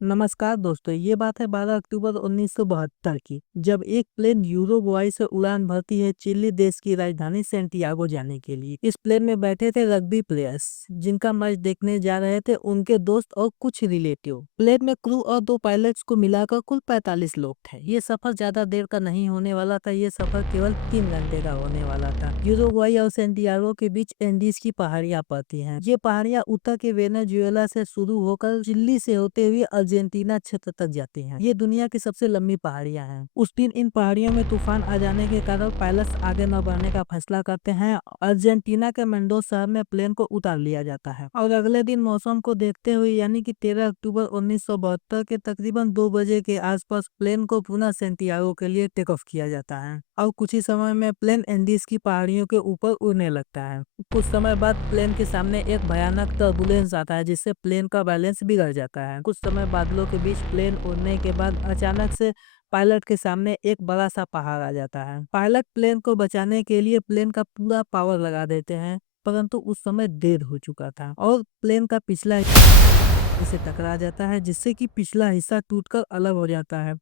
नमस्कार दोस्तों, ये बात है 12 अक्टूबर 1972 की, जब एक प्लेन यूरुग्वाई से उड़ान भरती है चिली देश की राजधानी सैंटियागो जाने के लिए। इस प्लेन में बैठे थे रग्बी प्लेयर्स, जिनका मैच देखने जा रहे थे उनके दोस्त और कुछ रिलेटिव। प्लेन में क्रू और 2 पायलट्स को मिलाकर कुल 45 लोग थे। ये सफर ज्यादा देर का नहीं होने वाला था, ये सफर केवल 3 घंटे का होने वाला था। यूरुग्वाई और सैंटियागो के बीच एंडीज की पहाड़ियां पड़ती हैं। ये पहाड़ियां उत्तर के वेनेजुएला से शुरू होकर चिली से होते हुए अर्जेंटीना क्षेत्र तक जाती हैं। ये दुनिया की सबसे लंबी पहाड़ियां हैं। उस दिन इन पहाड़ियों में तूफान आ जाने के कारण पायलट्स आगे न बढ़ने का फैसला करते हैं। अर्जेंटीना के मेंडोज शहर में प्लेन को उतार लिया जाता है और अगले दिन मौसम को देखते हुए यानी कि 13 अक्टूबर 1972 के तकरीबन 2 बजे के आसपास प्लेन को पुनः सैंटियागो के लिए टेक ऑफ किया जाता है और कुछ ही समय में प्लेन एंडीज की पहाड़ियों के ऊपर उड़ने लगता है। कुछ समय बाद प्लेन के सामने एक भयानक टर्बुलेंस आता है, जिससे प्लेन का बैलेंस बिगड़ जाता है। कुछ समय बादलों के बीच प्लेन उड़ने के बाद अचानक से पायलट के सामने एक बड़ा सा पहाड़ आ जाता है। पायलट प्लेन को बचाने के लिए प्लेन का पूरा पावर लगा देते हैं, परंतु उस समय देर हो चुका था और प्लेन का पिछला हिस्सा से टकरा जाता है, जिससे कि पिछला हिस्सा टूटकर अलग हो जाता है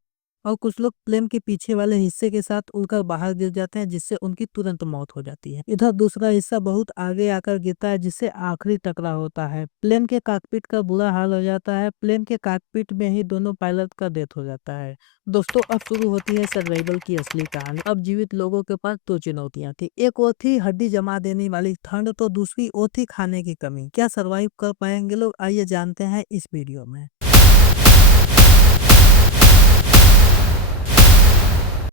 और कुछ लोग प्लेन के पीछे वाले हिस्से के साथ उड़कर बाहर गिर जाते हैं, जिससे उनकी तुरंत मौत हो जाती है। इधर दूसरा हिस्सा बहुत आगे आकर गिरता है, जिससे आखिरी टकराव होता है। प्लेन के कॉकपिट का बुरा हाल हो जाता है। प्लेन के कॉकपिट में ही दोनों पायलट का डेथ हो जाता है। दोस्तों, अब शुरू होती है सर्वाइवल की असली कहानी। अब जीवित लोगों के पास 2 चुनौतियां थी। एक वो थी हड्डी जमा देने वाली ठंड, तो दूसरी वो थी खाने की कमी। क्या सर्वाइव कर पाएंगे लोग? आइए जानते हैं इस वीडियो में।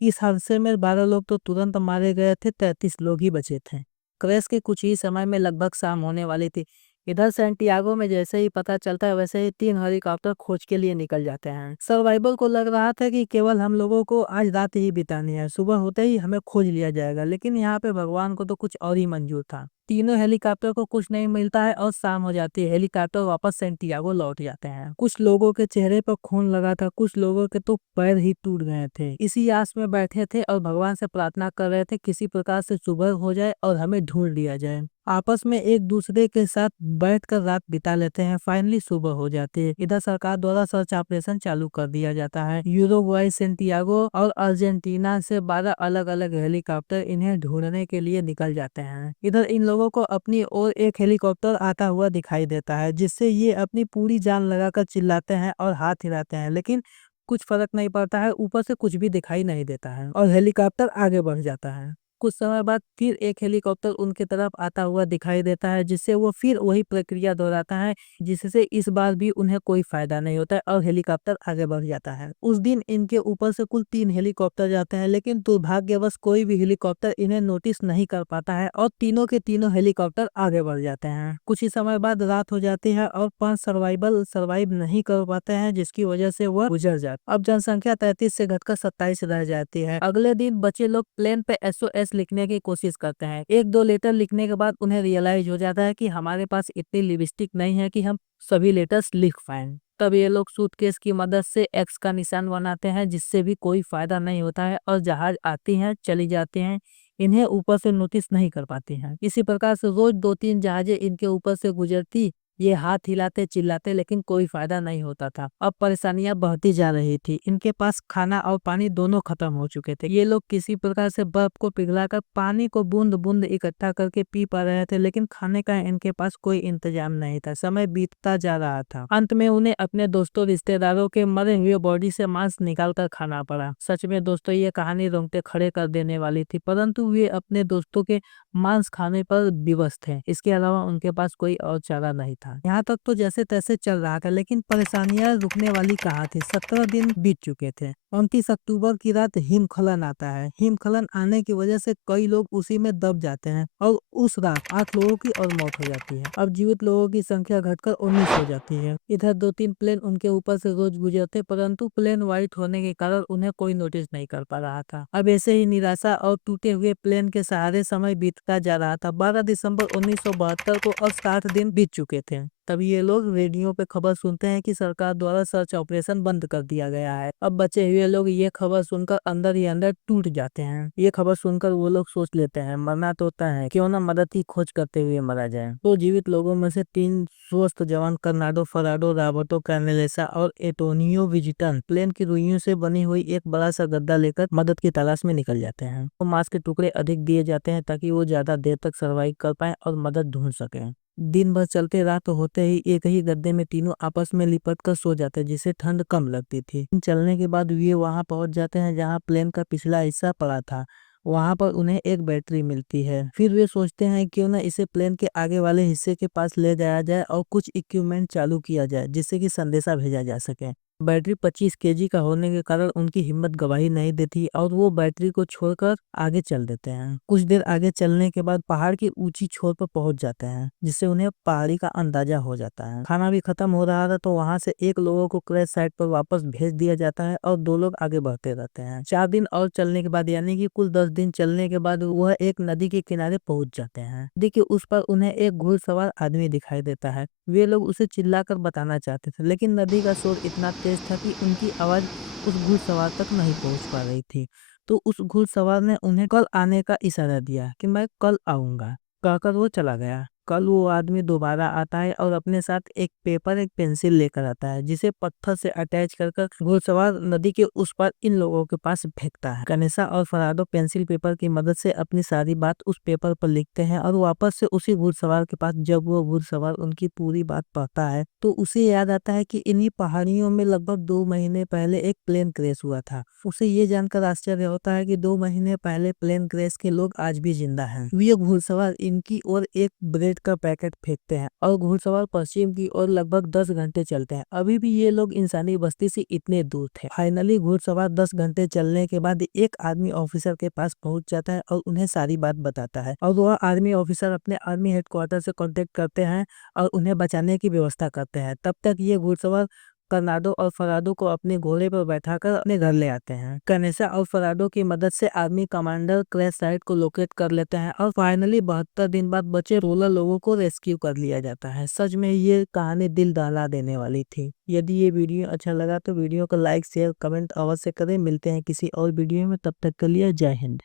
इस हादसे में 12 लोग तो तुरंत मारे गए थे, 33 लोग ही बचे थे। क्रैश के कुछ ही समय में लगभग शाम होने वाली थी। इधर सैंटियागो में जैसे ही पता चलता है, वैसे ही 3 हेलीकॉप्टर खोज के लिए निकल जाते हैं। सर्वाइवल को लग रहा था कि केवल हम लोगों को आज रात ही बितानी है, सुबह होते ही हमें खोज लिया जाएगा, लेकिन यहाँ पे भगवान को तो कुछ और ही मंजूर था। तीनों हेलीकॉप्टर को कुछ नहीं मिलता है और शाम हो जाती है। हेलीकॉप्टर वापस सैंटियागो लौट जाते हैं। कुछ लोगों के चेहरे पर खून लगा था, कुछ लोगों के तो पैर ही टूट गए थे। इसी आस में बैठे थे और भगवान से प्रार्थना कर रहे थे किसी प्रकार से सुबह हो जाए और हमें ढूंढ लिया जाए। आपस में एक दूसरे के साथ बैठकर रात बिता लेते हैं। फाइनली सुबह हो जाती है। इधर सरकार द्वारा सर्च ऑपरेशन चालू कर दिया जाता है। यूरुग्वाई, सैंटियागो और अर्जेंटीना से 12 अलग अलग हेलीकॉप्टर इन्हें ढूंढने के लिए निकल जाते हैं। इधर इन लोगों को अपनी ओर एक हेलीकॉप्टर आता हुआ दिखाई देता है, जिससे ये अपनी पूरी जान लगाकर चिल्लाते हैं और हाथ हिलाते हैं, लेकिन कुछ फर्क नहीं पड़ता है। ऊपर से कुछ भी दिखाई नहीं देता है और हेलीकॉप्टर आगे बढ़ जाता है। कुछ समय बाद फिर एक हेलीकॉप्टर उनके तरफ आता हुआ दिखाई देता है, जिससे वो फिर वही प्रक्रिया दोहराता है, जिससे इस बार भी उन्हें कोई फायदा नहीं होता है और हेलीकॉप्टर आगे बढ़ जाता है। उस दिन इनके ऊपर से कुल 3 हेलीकॉप्टर जाते हैं, लेकिन दुर्भाग्यवश कोई भी हेलीकॉप्टर इन्हें नोटिस नहीं कर पाता है और तीनों के तीनों हेलीकॉप्टर आगे बढ़ जाते हैं। कुछ ही समय बाद रात हो जाती है और 5 सर्वाइव नहीं कर पाते हैं, जिसकी वजह से वह गुजर जाते। अब जनसंख्या 33 से घटकर 27 रह जाती है। अगले दिन बचे लोग प्लेन पे SOS लिखने की कोशिश करते हैं। 1-2 लेटर लिखने के बाद उन्हें रियलाइज हो जाता है कि हमारे पास इतनी लिपस्टिक नहीं है कि हम सभी लेटर्स लिख पाएं। तब ये लोग सूटकेस की मदद से एक्स का निशान बनाते हैं, जिससे भी कोई फायदा नहीं होता है और जहाज आती हैं चली जाती हैं, इन्हें ऊपर से नोटिस नहीं कर पाती हैं। इसी प्रकार से रोज 2-3 जहाजें इनके ऊपर से गुजरती, ये हाथ हिलाते चिल्लाते, लेकिन कोई फायदा नहीं होता था। अब परेशानियां बढ़ती जा रही थी। इनके पास खाना और पानी दोनों खत्म हो चुके थे। ये लोग किसी प्रकार से बर्फ को पिघलाकर पानी को बूंद बूंद इकट्ठा करके पी पा रहे थे, लेकिन खाने का इनके पास कोई इंतजाम नहीं था। समय बीतता जा रहा था। अंत में उन्हें अपने दोस्तों रिश्तेदारों के मरे हुए बॉडी से मांस निकाल कर खाना पड़ा। सच में दोस्तों, ये कहानी रोंगटे खड़े कर देने वाली थी, परंतु वे अपने दोस्तों के मांस खाने पर विवश थे। इसके अलावा उनके पास कोई और चारा नहीं था। यहाँ तक तो जैसे तैसे चल रहा था, लेकिन परेशानियां रुकने वाली कहाँ थी। 17 दिन बीत चुके थे। 29 अक्टूबर की रात हिमस्खलन आता है। हिमस्खलन आने की वजह से कई लोग उसी में दब जाते हैं और उस रात 8 लोगों की और मौत हो जाती है। अब जीवित लोगों की संख्या घटकर 19 हो जाती है। इधर 2-3 प्लेन उनके ऊपर से रोज गुजरते, परंतु प्लेन वाइट होने के कारण उन्हें कोई नोटिस नहीं कर पा रहा था। अब ऐसे ही निराशा और टूटे हुए प्लेन के सहारे समय बीतता जा रहा था। 12 दिसंबर 1972 को अब 60 दिन बीत चुके थे। थे। तभी ये लोग रेडियो पे खबर सुनते हैं कि सरकार द्वारा सर्च ऑपरेशन बंद कर दिया गया है। अब बचे हुए लोग ये खबर सुनकर अंदर ही अंदर टूट जाते हैं। ये खबर सुनकर वो लोग सोच लेते हैं मरना तो होता है, क्यों ना मदद की खोज करते हुए मरा जाए। तो जीवित लोगों में से 3 स्वस्थ जवान कर्नाडो फराडो, रॉबर्टो कार्नेलेसा और एंटोनियो विजिटन प्लेन की रुइयों से बनी हुई एक बड़ा सा गड्ढा लेकर मदद की तलाश में निकल जाते हैं। तो मांस के टुकड़े अधिक दिए जाते हैं ताकि वो ज्यादा देर तक सर्वाइव कर पाए और मदद ढूंढ सकें। दिन भर चलते रात होते ही एक ही गड्ढे में तीनों आपस में लिपट कर सो जाते, जिससे ठंड कम लगती थी। चलने के बाद वे वहां पहुंच जाते हैं जहां प्लेन का पिछला हिस्सा पड़ा था। वहां पर उन्हें एक बैटरी मिलती है। फिर वे सोचते हैं क्यों ना इसे प्लेन के आगे वाले हिस्से के पास ले जाया जाए और कुछ इक्विपमेंट चालू किया जाए जिससे कि संदेशा भेजा जा सके। बैटरी 25 केजी का होने के कारण उनकी हिम्मत गवाही नहीं देती और वो बैटरी को छोड़कर आगे चल देते हैं। कुछ देर आगे चलने के बाद पहाड़ की ऊंची छोर पर पहुंच जाते हैं, जिससे उन्हें पहाड़ी का अंदाजा हो जाता है। खाना भी खत्म हो रहा था तो वहां से एक लोगों को क्रैश साइट पर वापस भेज दिया जाता है और 2 लोग आगे बढ़ते रहते हैं। 4 दिन और चलने के बाद यानी कि कुल 10 दिन चलने के बाद वह एक नदी के किनारे पहुंच जाते हैं। नदी के उस पर उन्हें एक घुड़सवार आदमी दिखाई देता है। वे लोग उसे चिल्लाकर बताना चाहते थे, लेकिन नदी का शोर इतना तेज था कि उनकी आवाज उस घुड़सवार तक नहीं पहुंच पा रही थी। तो उस घुड़सवार ने उन्हें कल आने का इशारा दिया कि मैं कल आऊंगा, कहकर वो चला गया। कल वो आदमी दोबारा आता है और अपने साथ एक पेपर एक पेंसिल लेकर आता है, जिसे पत्थर से अटैच कर घुड़सवार नदी के उस पार इन लोगों के पास फेंकता है। कनेसा और फराडो पेंसिल पेपर की मदद से अपनी सारी बात उस पेपर पर लिखते हैं और वापस से उसी घुड़सवार के पास जब वो घुड़सवार उनकी पूरी बात पढ़ता है तो उसे याद आता है कि इन्हीं पहाड़ियों में लगभग 2 महीने पहले एक प्लेन क्रैश हुआ था। उसे ये जानकर आश्चर्य होता है कि 2 महीने पहले प्लेन क्रैश के लोग आज भी जिंदा हैं। वे घुड़सवार इनकी ओर एक ब्रेड का पैकेट फेंकते हैं और घुड़सवार पश्चिम की ओर लगभग 10 घंटे चलते हैं। अभी भी ये लोग इंसानी बस्ती से इतने दूर थे। फाइनली घुड़सवार 10 घंटे चलने के बाद एक आर्मी ऑफिसर के पास पहुंच जाता है और उन्हें सारी बात बताता है और वह आर्मी ऑफिसर अपने आर्मी हेडक्वार्टर से कांटेक्ट करते हैं और उन्हें बचाने की व्यवस्था करते हैं। तब तक ये घुड़सवार कर्नाडो और फराडो को अपने घोड़े पर बैठाकर अपने घर ले आते हैं। कनेसा और फराडो की मदद से आर्मी कमांडर क्रैश साइट को लोकेट कर लेते हैं और फाइनली 72 दिन बाद बचे 16 लोगों को रेस्क्यू कर लिया जाता है। सच में ये कहानी दिल दहला देने वाली थी। यदि ये वीडियो अच्छा लगा तो वीडियो को लाइक शेयर कमेंट अवश्य करें। मिलते हैं किसी और वीडियो में, तब तक के लिए जय हिंद।